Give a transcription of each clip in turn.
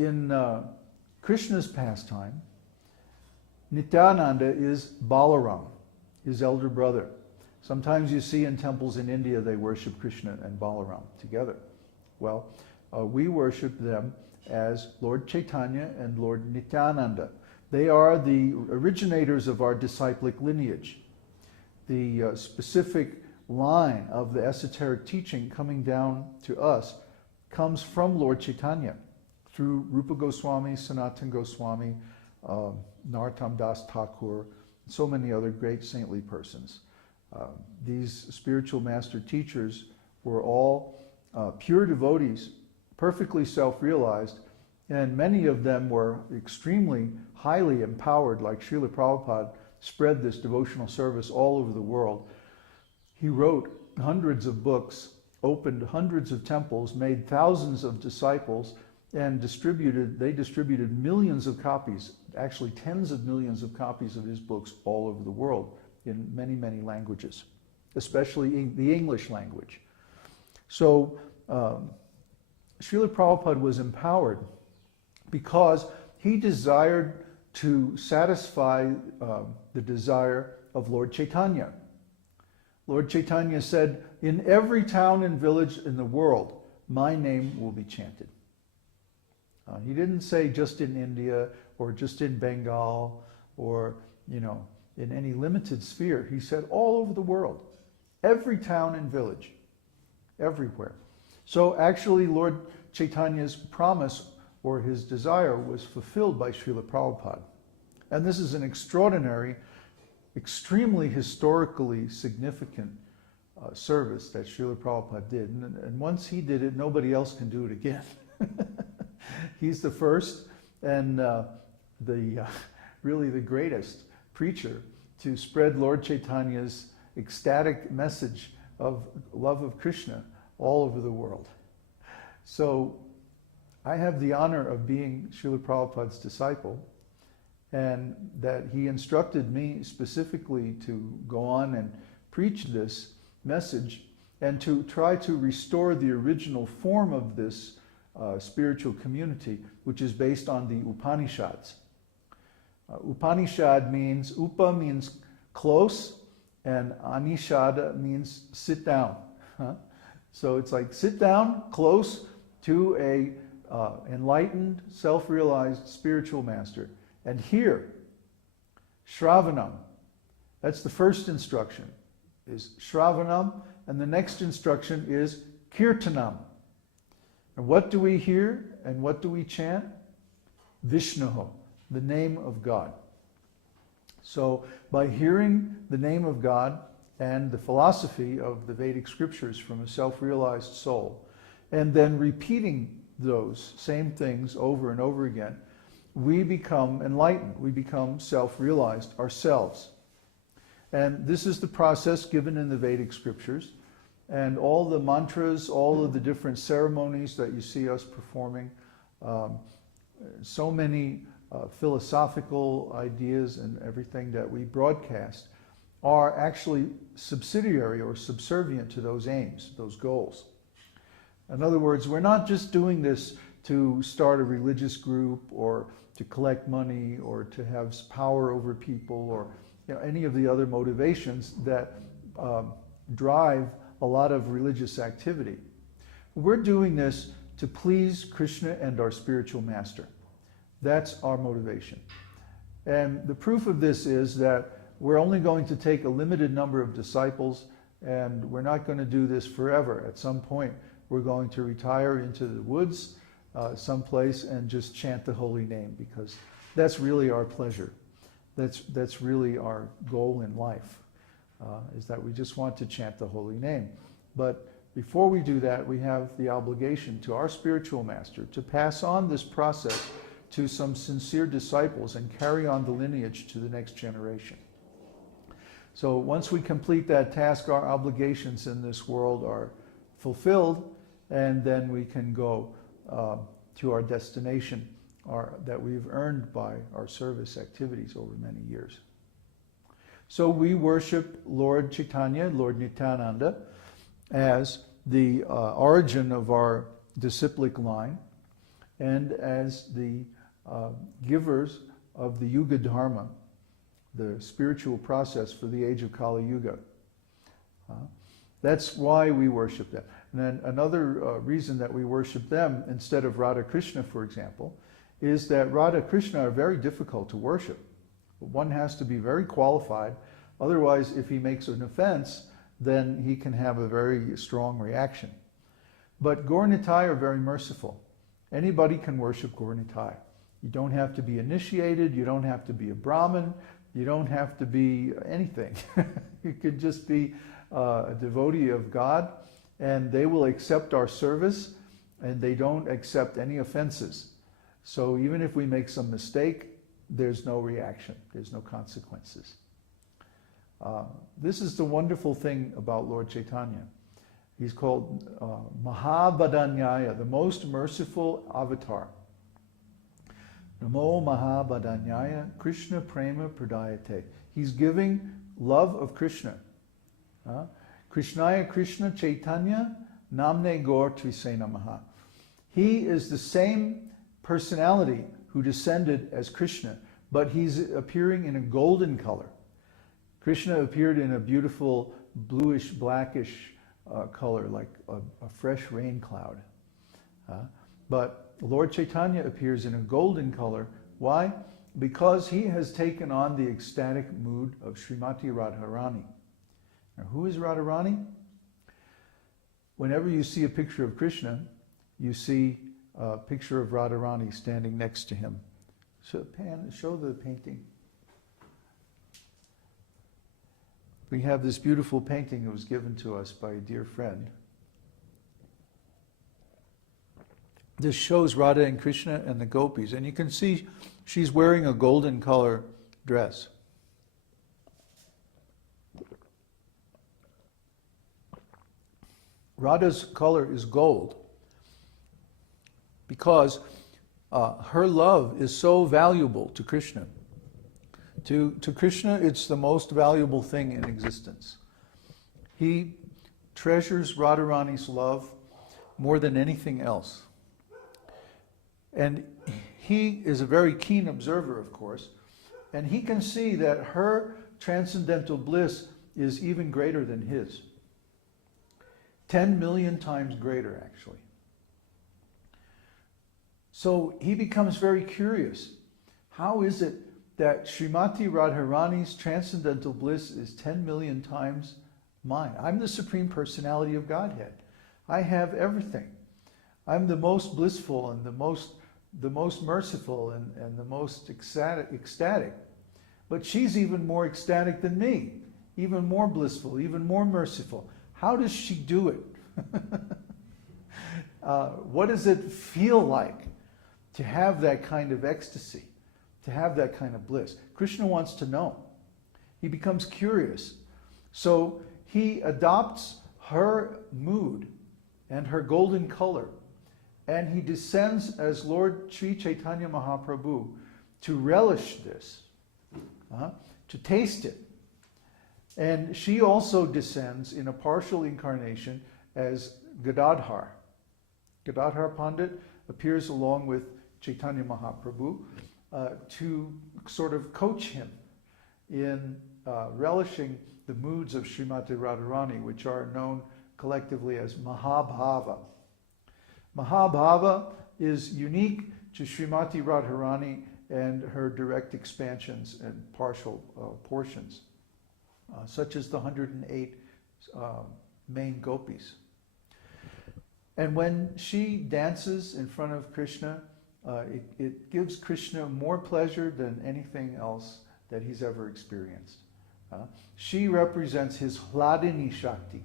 in Krishna's pastime, Nityananda is Balaram, his elder brother. Sometimes you see in temples in India they worship Krishna and Balaram together. Well, we worship them as Lord Chaitanya and Lord Nityananda. They are the originators of our disciplic lineage. The specific line of the esoteric teaching coming down to us comes from Lord Chaitanya through Rupa Goswami, Sanatana Goswami, Narottam Das Thakur, and so many other great saintly persons. These spiritual master teachers were all pure devotees, perfectly self-realized, and many of them were extremely highly empowered, like Srila Prabhupada spread this devotional service all over the world. He wrote hundreds of books, opened hundreds of temples, made thousands of disciples, and they distributed millions of copies, actually tens of millions of copies of his books all over the world in many, many languages, especially the English language. So Srila Prabhupada was empowered because he desired to satisfy the desire of Lord Chaitanya. Lord Chaitanya said, "In every town and village in the world, my name will be chanted." He didn't say just in India or just in Bengal or, in any limited sphere. He said all over the world, every town and village, everywhere. So actually Lord Chaitanya's promise or his desire was fulfilled by Srila Prabhupada. And this is an extraordinary, extremely historically significant service that Srila Prabhupada did. And once he did it, nobody else can do it again. He's the first and really the greatest preacher to spread Lord Chaitanya's ecstatic message of love of Krishna all over the world. So I have the honor of being Srila Prabhupada's disciple, and that he instructed me specifically to go on and preach this message and to try to restore the original form of this spiritual community, which is based on the Upanishads. Upanishad means, Upa means close, and Anishada means sit down. So it's like sit down close to a enlightened, self-realized spiritual master. And here, Shravanam, that's the first instruction, is Shravanam, and the next instruction is Kirtanam. And what do we hear and what do we chant? Vishnu, the name of God. So by hearing the name of God and the philosophy of the Vedic scriptures from a self-realized soul, and then repeating those same things over and over again, we become enlightened, we become self-realized ourselves. And this is the process given in the Vedic scriptures. And all the mantras, all of the different ceremonies that you see us performing, so many philosophical ideas and everything that we broadcast are actually subsidiary or subservient to those aims, those goals. In other words, we're not just doing this to start a religious group or to collect money or to have power over people or any of the other motivations that drive a lot of religious activity. We're doing this to please Krishna and our spiritual master. That's our motivation. And the proof of this is that we're only going to take a limited number of disciples, and we're not going to do this forever. At some point, we're going to retire into the woods someplace and just chant the holy name, because that's really our pleasure. That's really our goal in life. Is that we just want to chant the holy name. But before we do that, we have the obligation to our spiritual master to pass on this process to some sincere disciples and carry on the lineage to the next generation. So once we complete that task, our obligations in this world are fulfilled, and then we can go to our destination that we've earned by our service activities over many years. So we worship Lord Chaitanya, Lord Nityananda, as the origin of our disciplic line. and as the givers of the Yuga Dharma, the spiritual process for the age of Kali Yuga. That's why we worship them. And then another reason that we worship them instead of Radha Krishna, for example, is that Radha Krishna are very difficult to worship. One has to be very qualified. Otherwise, if he makes an offense, then he can have a very strong reaction. But Gaura Nitāi are very merciful. Anybody can worship Gaura Nitāi. You don't have to be initiated, you don't have to be a Brahmin, you don't have to be anything. You could just be a devotee of God, and they will accept our service, and they don't accept any offenses. So even if we make some mistake, there's no reaction, there's no consequences. This is the wonderful thing about Lord Chaitanya. He's called Mahabhadanyaya, the most merciful avatar. Namo Mahabhadanyaya Krishna Prema Pradayate. He's giving love of Krishna. Krishnaya Krishna Chaitanya Namne Gaur Trise Namaha. He is the same personality who descended as Krishna, but he's appearing in a golden color. Krishna appeared in a beautiful bluish, blackish color, like a fresh rain cloud. But Lord Chaitanya appears in a golden color. Why? Because he has taken on the ecstatic mood of Srimati Radharani. Now, who is Radharani? Whenever you see a picture of Krishna, you see a picture of Radharani standing next to him. So, show the painting. We have this beautiful painting that was given to us by a dear friend. This shows Radha and Krishna and the gopis, and you can see she's wearing a golden color dress. Radha's color is gold because her love is so valuable to Krishna. To Krishna, it's the most valuable thing in existence. He treasures Radharani's love more than anything else. And he is a very keen observer, of course, and he can see that her transcendental bliss is even greater than his. 10 million times greater, actually. So he becomes very curious. How is it that Srimati Radharani's transcendental bliss is 10 million times mine? I'm the Supreme Personality of Godhead. I have everything. I'm the most blissful and the most merciful and the most ecstatic. But she's even more ecstatic than me, even more blissful, even more merciful. How does she do it? What does it feel like to have that kind of ecstasy, to have that kind of bliss? Krishna wants to know. He becomes curious. So he adopts her mood and her golden color, and he descends as Lord Sri Chaitanya Mahaprabhu to relish this, to taste it. And she also descends in a partial incarnation as Gadadhar. Gadadhar Pandit appears along with Chaitanya Mahaprabhu to sort of coach him in relishing the moods of Srimati Radharani, which are known collectively as Mahabhava. Mahabhava is unique to Srimati Radharani and her direct expansions and partial portions, such as the 108 main gopis. And when she dances in front of Krishna, it gives Krishna more pleasure than anything else that he's ever experienced. She represents his Hladini Shakti.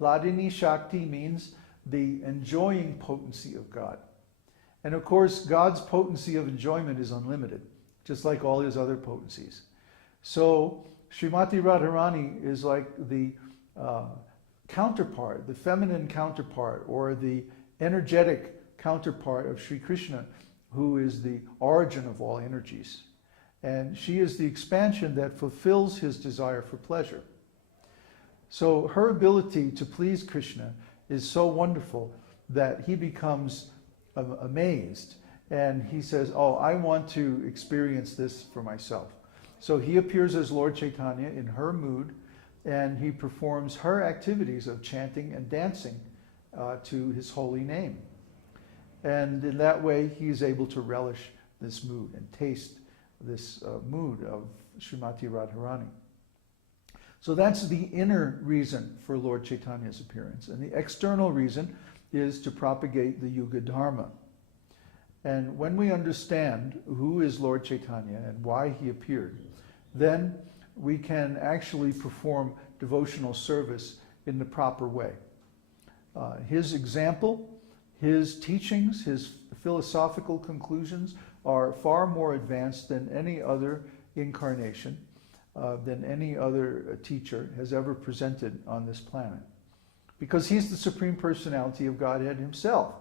Hladini Shakti means the enjoying potency of God. And of course, God's potency of enjoyment is unlimited, just like all his other potencies. So Srimati Radharani is like the counterpart, the feminine counterpart, or the energetic counterpart of Sri Krishna, who is the origin of all energies. And she is the expansion that fulfills his desire for pleasure. So her ability to please Krishna is so wonderful that he becomes amazed. And he says, oh, I want to experience this for myself. So he appears as Lord Chaitanya in her mood, and he performs her activities of chanting and dancing to his holy name. And in that way, he is able to relish this mood and taste this mood of Srimati Radharani. So that's the inner reason for Lord Chaitanya's appearance. And the external reason is to propagate the Yuga Dharma. And when we understand who is Lord Chaitanya and why he appeared, then we can actually perform devotional service in the proper way. His example, his teachings, his philosophical conclusions are far more advanced than any other incarnation, than any other teacher has ever presented on this planet. Because he's the Supreme Personality of Godhead himself.